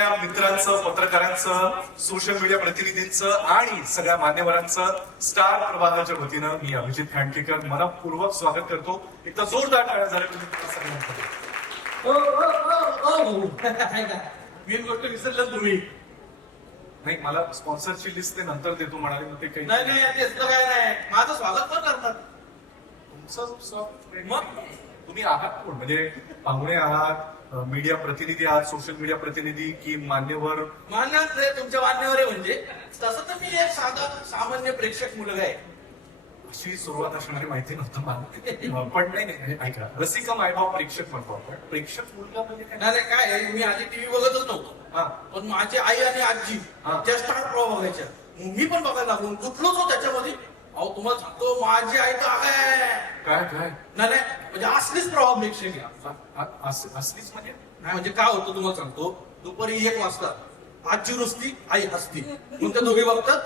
सगळ्या मित्रांचं, पत्रकारांचं, social media प्रतिनिधींचं आणि सगळ्या मान्यवरांचं स्टार प्रभागाच्या वतीनं मी अभिजित खांडकेकर मनपूर्वक स्वागत करतो. एकदा जोरदार टाळ्या झाल्या तुम्ही सगळ्यांसाठी. मेन गोष्ट विसरलं तुम्ही. नाही, मला स्पॉन्सरची लिस्ट ते नंतर देतो म्हणाले, मग ते काही नाही नाही तेच तर काय नाही, माझं स्वागत पण करणार. तुमचं मग तुम्ही आहात कोण? म्हणजे पाहुणे आहात, मीडिया प्रतिनिधी आहात, सोशल मीडिया प्रतिनिधी की मान्यवर? मान्यवर आहे, तुमच्या मान्यवर आहे. म्हणजे तसं तर मी एक साधा सामान्य प्रेक्षक मुलगा आहे. अशी सुरुवात असणारी माहिती नव्हतं मला. पण नाही, ऐका, रसिका मायबाप प्रेक्षक म्हणतो आपण. प्रेक्षक मुलगा म्हणजे काय? नाही काय आहे, मी आधी टीव्ही बघतच नव्हतो. हा. पण माझी आई आणि आजी हा. त्या स्टार प्रवाह बघायच्या. मग मी पण बघायला लागलो, कुठलोच हो त्याच्यामध्ये. अहो तुम्हाला सांगतो, माझी आई तर आहे काय काय नाही म्हणजे असलीच प्रवाह प्रेक्षक आहे. असलीच म्हणजे? नाही म्हणजे काय होतं तुम्हाला सांगतो, दुपारी 1 वाजता आजी रुसली, आई हसती. मग त्या दोघे बघतात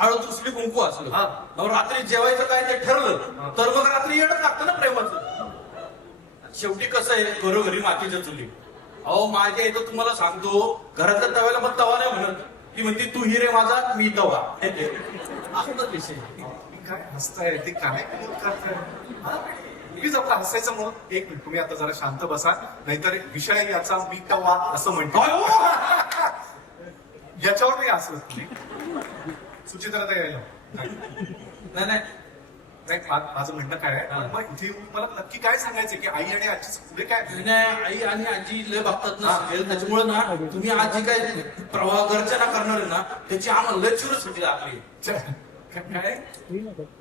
हळद रुसली, कुंकू असलं. हा. मग रात्री जेवायचं काय ते ठरलं तर मग रात्री येणच लागतं ना प्रेमाचं. शेवटी कसं आहे, घरोघरी मातीच्या चुली. अहो माझ्या इथं तुम्हाला सांगतो, घरातल्या तव्याला पण तवा नाही म्हणत, ती म्हणते तू हिरे माझा मी तवा. असंच विषय. काय हसताय ते? काय करताय? प्लीज आपलं हसायचं म्हणून एक मिनिट तुम्ही आता जरा शांत बसा, नाहीतर विषय याचा मी तवा असं म्हणतो. याच्यावर नाही असलं तुम्ही सुचित्रा यायला नाही नाही माझं म्हणणं काय आहे, मग इथे मला नक्की काय सांगायचं की आई आणि आजी पुढे काय? नाही, आई आणि आजी लय बघतात ना serial, त्याच्यामुळे ना तुम्ही आजी काय प्रवाह गर्जना करणार आहे ना, त्याची आम्हाला लय क्युरिओसिटी लागली. काय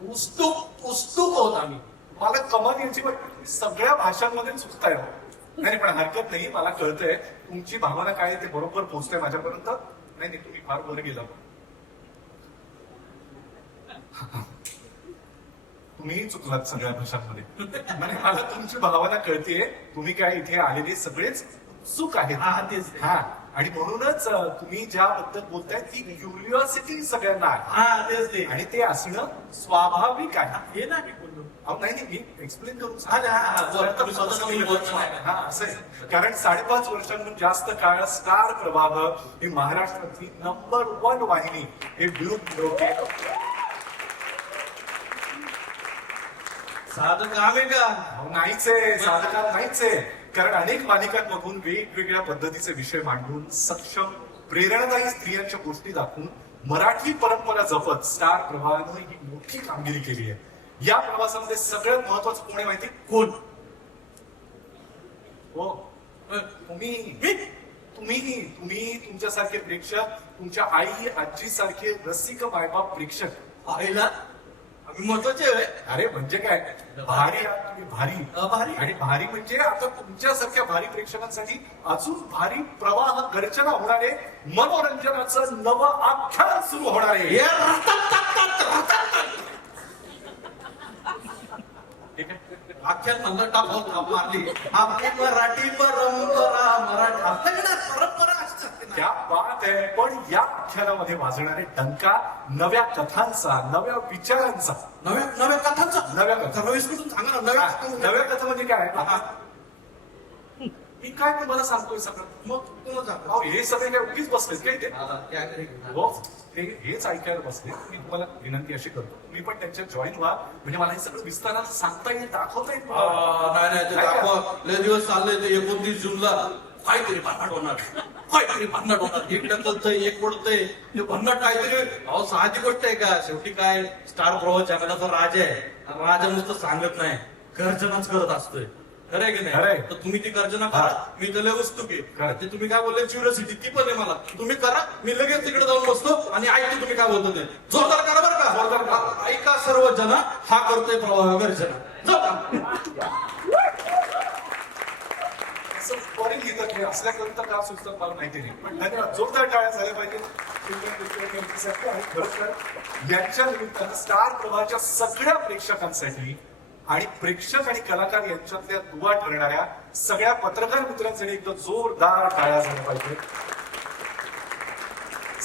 उत्सुक होत आम्ही. मला कमाल याची सगळ्या भाषांमध्ये चुकताय. नाही पण हरकत नाही, मला कळतंय तुमची भावना काय आहे, ते बरोबर पोहोचतंय माझ्यापर्यंत. नाही तुम्ही फार बरं गेला. तुम्हीही चुकलात सगळ्या भाषांमध्ये. म्हणजे मला तुमची भावना कळतेय. तुम्ही काय इथे आलेले सगळेच उत्सुक आहेत. हा तेच हा, आणि म्हणूनच तुम्ही ज्याबद्दल बोलताय ती क्युरिओसिटी सगळ्यांना आहे. हा तेच ते. आणि ते असणं स्वाभाविक आहे. हे ना मी बोललो. अहो नाही मी एक्सप्लेन करून हा, बोला, तुम्ही स्वतः तुम्ही बोलता नाही. हा असं आहे. कारण 5.5 वर्षांहून जास्त काळ स्टार प्रवाह ही महाराष्ट्रातली नंबर 1 वाहिनी हे विरुद्ध साधं काम आहे का? नाहीच आहे, साधका नाहीच आहे. कारण अनेक मालिकांमधून वेगवेगळ्या पद्धतीचे विषय मांडून सक्षम प्रेरणादायी स्त्रियांच्या गोष्टी दाखवून मराठी परंपरा जपत स्टार प्रवाहानं ही मोठी कामगिरी केली आहे. या प्रवासामध्ये सगळ्यात महत्वाचं कोण आहे माहिती? कोण? हो, तुम्ही. तुम्ही तुमच्यासारखे प्रेक्षक, तुमच्या आई आजी सारखे रसिक मायबाप प्रेक्षक. आईला आम्ही महत्वाचे आहे. अरे म्हणजे काय, भारी आहात तुम्ही, भारी. भारी. आणि भारी म्हणजे आता तुमच्यासारख्या भारी प्रेक्षकांसाठी अजून भारी प्रवाह गर्जना होणारे, मनोरंजनाचं नवं आख्यान सुरू होणार आहे. हे आख्यान म्हणलं टाप मारली. आपली मराठी परंपरा, मराठी आपल्याकडे परंपरा असतात. त्या बात आहे. पण या आख्यानामध्ये वाजणारे डंका नव्या कथांचा, नव्या विचारांचा, नव्या कथांचा. नव्या कथा. विस्कटून सांगा ना. नव्या कथा म्हणजे काय? मी काय तुम्हाला सांगतोय सगळं? मग तुम्हाला सांगा. अहो हे सगळे काय उगीच बसलेत काय ते? हो. हो, ते हेच ऐकायला बसले. मी तुम्हाला विनंती अशी करतो, तुम्ही पण त्यांच्यात जॉईन व्हा, म्हणजे मला हे सगळं विस्तारानं सांगता येईल, दाखवता येईल. नाही ते दाखवा. लय दिवस चाललंय ते 29 जूनला काहीतरी भांडण होणार. एक ढकलतंय, एक पडतंय, ते भांडण काहीतरी. अहो साधी गोष्ट आहे का? शेवटी काय, स्टार प्रवाह चॅनलचा राजा आहे. राजा नुसतं सांगत नाही, गर्जनाच करत असतोय. खरं आहे की खरंय. नाही? तर तुम्ही ती गर्जना करा. मी तर लय उत्सुक आहे. ते तुम्ही काय बोलले, क्युरिओसिटी ती पण आहे मला. तुम्ही करा, मी लगेच तिकडे जाऊन बसतो आणि ऐकतो तुम्ही काय बोलतो ते. जोरदार करा बरं का. जोरदार करा. ऐका सर्व जण, हा करतोय प्रवाह गर्जना. असल्या कविता का सुचतात मला माहिती नाही, पण धन्यवाद. जोरदार टाळ्या झाल्या पाहिजे. आणि खरं तर यांच्या निमित्तानं स्टार प्रवाहाच्या सगळ्या प्रेक्षकांसाठी आणि प्रेक्षक आणि कलाकार यांच्यातल्या दुवा ठरणाऱ्या सगळ्या पत्रकार मित्रांसाठी एकदम जोरदार टाळ्या झाल्या पाहिजे.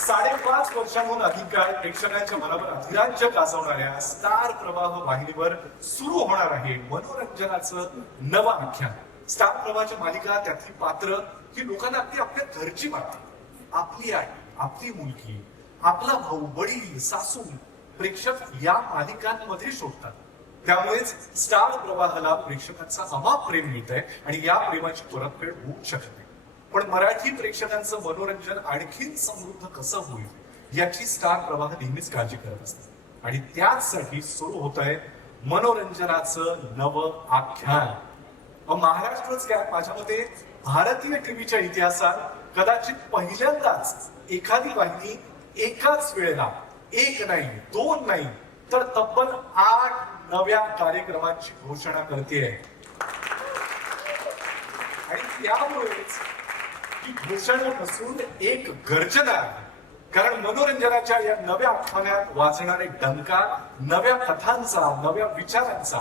5.5 वर्षांहून अधिक काळ प्रेक्षकांच्या मनावर अधिराज्य गाजवणाऱ्या स्टार प्रवाह वाहिनीवर सुरू होणार आहे मनोरंजनाचं नवं आख्यान. स्टार प्रवाहाच्या मालिका, त्यातली पात्र, की लोकांना अगदी आपल्या घरची वाटते. आपली आई, आपली मुलगी, आपला भाऊ, वडील, सासू प्रेक्षक या मालिकांमध्ये शोधतात. त्यामुळेच स्टार प्रवाहाला प्रेक्षकांचा अमाप प्रेम मिळत आहे आणि या प्रेमाची परतफेड होऊ शकते. पण मराठी प्रेक्षकांचं मनोरंजन आणखीन समृद्ध कसं होईल याची स्टार प्रवाह नेहमीच काळजी करत असते. आणि त्याचसाठी सुरू होत आहे मनोरंजनाचं नवं आख्यान. महाराष्ट्रच काय, माझ्या मते भारतीय टीव्हीच्या इतिहासात कदाचित पहिल्यांदाच एखादी वाहिनी एकाच वेळेला एक नाही, दोन नाही, तर तब्बल 8 नव्या कार्यक्रमांची घोषणा करते. आणि त्यामुळेच ही घोषणा नसून एक गर्जना आहे. कारण मनोरंजनाच्या या नव्या आख्यानात वाजणारे डंका नव्या कथांचा, नव्या विचारांचा